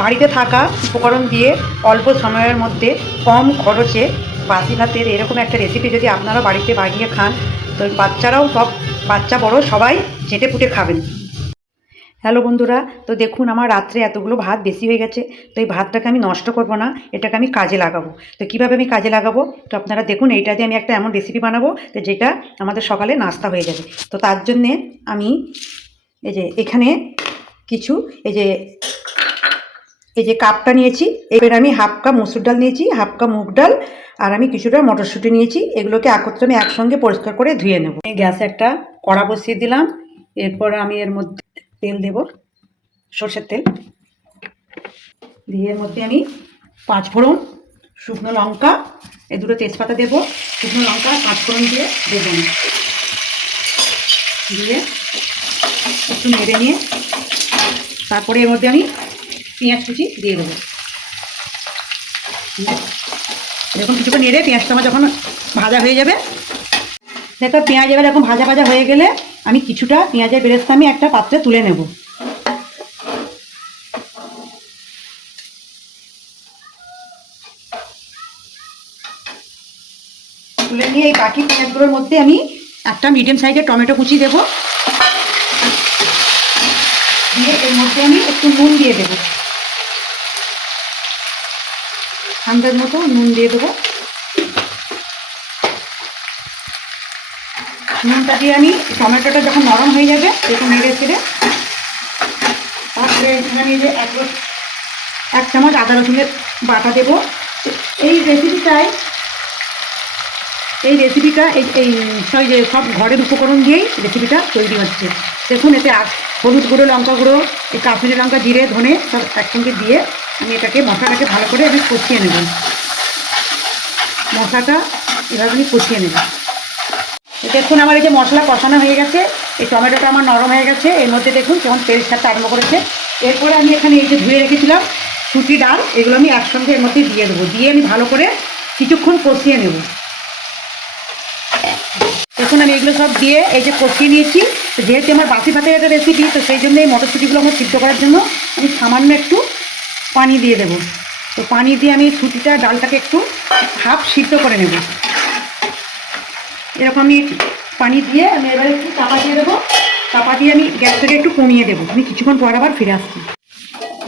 বাড়িতে থাকা উপকরণ দিয়ে অল্প সময়ের মধ্যে কম খরচে বাসি ভাতের এরকম একটা রেসিপি যদি আপনারা বাড়িতে বানিয়ে খান, তো বাচ্চারাও সব, বাচ্চা বড় সবাই চেটে পুটে খাবেন। হ্যালো বন্ধুরা, তো দেখুন আমার রাত্রে এতগুলো ভাত বেশি হয়ে গেছে। তো এই ভাতটাকে আমি নষ্ট করব না, এটাকে আমি কাজে লাগাবো। তো কীভাবে আমি কাজে লাগাবো, তো আপনারা দেখুন। এইটা দিয়ে আমি একটা এমন রেসিপি বানাবো তো যেটা আমাদের সকালে নাস্তা হয়ে যাবে। তো তার জন্যে আমি এখানে কিছু এই যে কাপটা নিয়েছি, এবার আমি হাফ কাপ মসুর ডাল নিয়েছি, হাফ কাপ মুগ ডাল, আর আমি কিছুটা মটরশুঁটি নিয়েছি। এগুলোকে একত্রে আমি একসঙ্গে পরিষ্কার করে ধুয়ে নেব। গ্যাসে একটা কড়া বসিয়ে দিলাম। এরপর আমি এর মধ্যে তেল দেব, সর্ষের তেল দিয়ে এর মধ্যে আমি 5 ফোড়ন, শুকনো লঙ্কা, এই দুটো তেজপাতা দেব, শুকনো লঙ্কা 5 ফোড়ন দিয়ে দেবো, দিয়ে একটু নেড়ে নিয়ে তারপরে এর মধ্যে আমি পেঁয়াজ কুচি দিয়ে দেবো। এরকম কিছুটা নেড়ে পেঁয়াজটা আমার যখন ভাজা হয়ে যাবে, দেখো পেঁয়াজ এবার এরকম ভাজা ভাজা হয়ে গেলে আমি কিছুটা পেঁয়াজের বেরেস্তা আমি একটা পাত্রে তুলে নেব। তুলে নিয়ে এই বাকি পেঁয়াজগুলোর মধ্যে আমি একটা মিডিয়াম সাইজের টমেটো কুচি দেবো, দিয়ে এর মধ্যে আমি একটু নুন দিয়ে দেবো, আন্দাজ মতো নুন দিয়ে দেবো। নুনটা দিয়ে আমি টমেটোটা যখন নরম হয়ে যাবে একটু নেড়ে ছেড়ে তারপরে এখানে আমি যে 1 চামচ আদা রসুনের বাটা দেবো। এই রেসিপিটা সব ঘরের উপকরণ দিয়েই রেসিপিটা তৈরি হচ্ছে। দেখুন এতে হলুদ গুঁড়ো, লঙ্কা গুঁড়ো, এই কাশ্মীরি লঙ্কা, জিরে, ধনে সব একসঙ্গে দিয়ে আমি মশলাটাকে ভালো করে আমি কষিয়ে নেব। মশলাটা এভাবে আমি কষিয়ে নেব। দেখুন আমার এই যে মশলা কষানো হয়ে গেছে, এই টমেটোটা আমার নরম হয়ে গেছে। এর মধ্যে দেখুন কেমন তেল ছাড়তে আরম্ভ করেছে। এরপরে আমি এখানে এই যে ধুয়ে রেখেছিলাম সুতি ডাল, এগুলো আমি একসঙ্গে এর মধ্যে দিয়ে দেবো, দিয়ে আমি ভালো করে কিছুক্ষণ কষিয়ে নেব। দেখুন আমি এগুলো সব দিয়ে এই যে কষিয়ে নিয়েছি। যেহেতু আমার বাসি ভাতের একটা রেসিপি, তো সেই জন্য এই মটরশুঁটিগুলো আমার সিদ্ধ করার জন্য আমি সামান্য একটু পানি দিয়ে দেবো। তো পানি দিয়ে আমি সুতিটা ডালটাকে একটু হাফ সিদ্ধ করে নেব। এরকম আমি পানি দিয়ে আমি এবার একটু চাপা দিয়ে দেবো। চাপা দিয়ে আমি গ্যাসটাকে একটু কমিয়ে দেবো। আমি কিছুক্ষণ পর আবার ফিরে আসছি।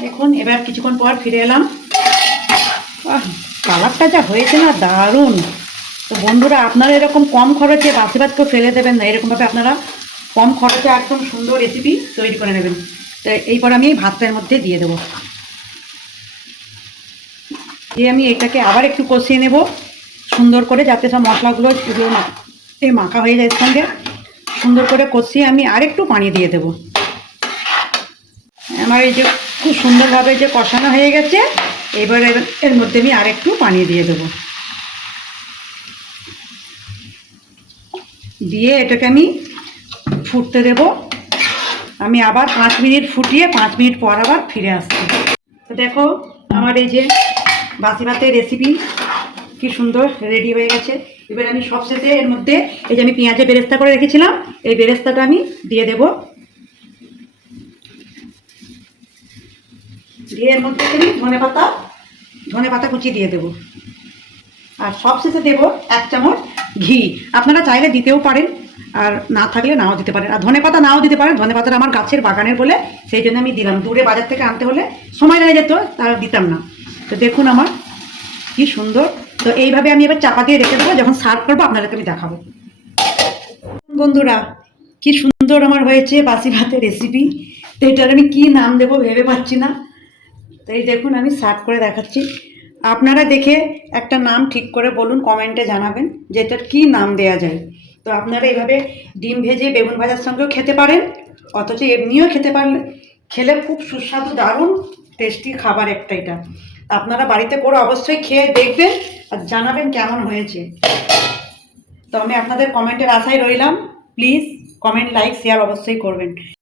দেখুন এবার কিছুক্ষণ পর ফিরে এলাম। কালারটা যা হয়েছে না, দারুণ। তো বন্ধুরা আপনারা এরকম কম খরচে বাসি ভাতকেও ফেলে দেবেন না, এরকমভাবে আপনারা কম খরচে একদম সুন্দর রেসিপি তৈরি করে নেবেন। তো এইপর আমি এই ভাতটার মধ্যে দিয়ে দেবো, দিয়ে আমি এটাকে আবার একটু কষিয়ে নেব সুন্দর করে, যাতে সব মশলাগুলো মাখা হয়ে যায়। এর সঙ্গে সুন্দর করে কষিয়ে আমি আরেকটু পানি দিয়ে দেব। আমার এই যে খুব সুন্দরভাবে যে কষানো হয়ে গেছে, এবার এর মধ্যে আমি আরেকটু পানি দিয়ে দেব, দিয়ে এটাকে আমি ফুটতে দেব। আমি আবার 5 মিনিট ফুটিয়ে 5 মিনিট পর আবার ফিরে আসছি। তো দেখো আমার এই যে বাসি ভাতের রেসিপি কি সুন্দর রেডি হয়ে গেছে। এবার আমি সবশেষে এর মধ্যে এই যে আমি পেঁয়াজের বেরেস্তা করে রেখেছিলাম, এই বেরেস্তাটা আমি দিয়ে দেব, দিয়ে এর মধ্যে আমি ধনে পাতা কুচি দিয়ে দেব, আর সবশেষে দেব 1 চামচ ঘি। আপনারা চাইলে দিতেও পারেন, আর না থাকলে নাও দিতে পারেন। আর ধনে পাতা নাও দিতে পারেন, ধনে পাতাটা আমার গাছের বাগানের বলে সেই জন্য আমি দিলাম। দূরে বাজার থেকে আনতে হলে সময় লেগে যেত, তার দিতাম না। তো দেখুন আমার কি সুন্দর। তো এইভাবে আমি এবার চাপা দিয়ে রেখে দেবো, যখন সার্ভ করবো আপনাদেরকে আমি দেখাবো। বন্ধুরা কি সুন্দর আমার হয়েছে বাসি ভাতের রেসিপি। তো এটার আমি কী নাম দেবো ভেবে পাচ্ছি না। তো এই দেখুন আমি সার্ভ করে দেখাচ্ছি। আপনারা দেখে একটা নাম ঠিক করে বলুন, কমেন্টে জানাবেন যে এটার কী নাম দেয়া যায়। তো আপনারা এইভাবে ডিম ভেজে বেগুন ভাজার সঙ্গেও খেতে পারেন, অথচ এমনিও খেলে খুব সুস্বাদু, দারুণ টেস্টি খাবার একটা এটা। আপনারা বাড়িতে করে অবশ্যই খেয়ে দেখবেন আর জানাবেন কেমন হয়েছে। তো আমি আপনাদের কমেন্টের আশায় রইলাম। প্লিজ কমেন্ট, লাইক, শেয়ার অবশ্যই করবেন।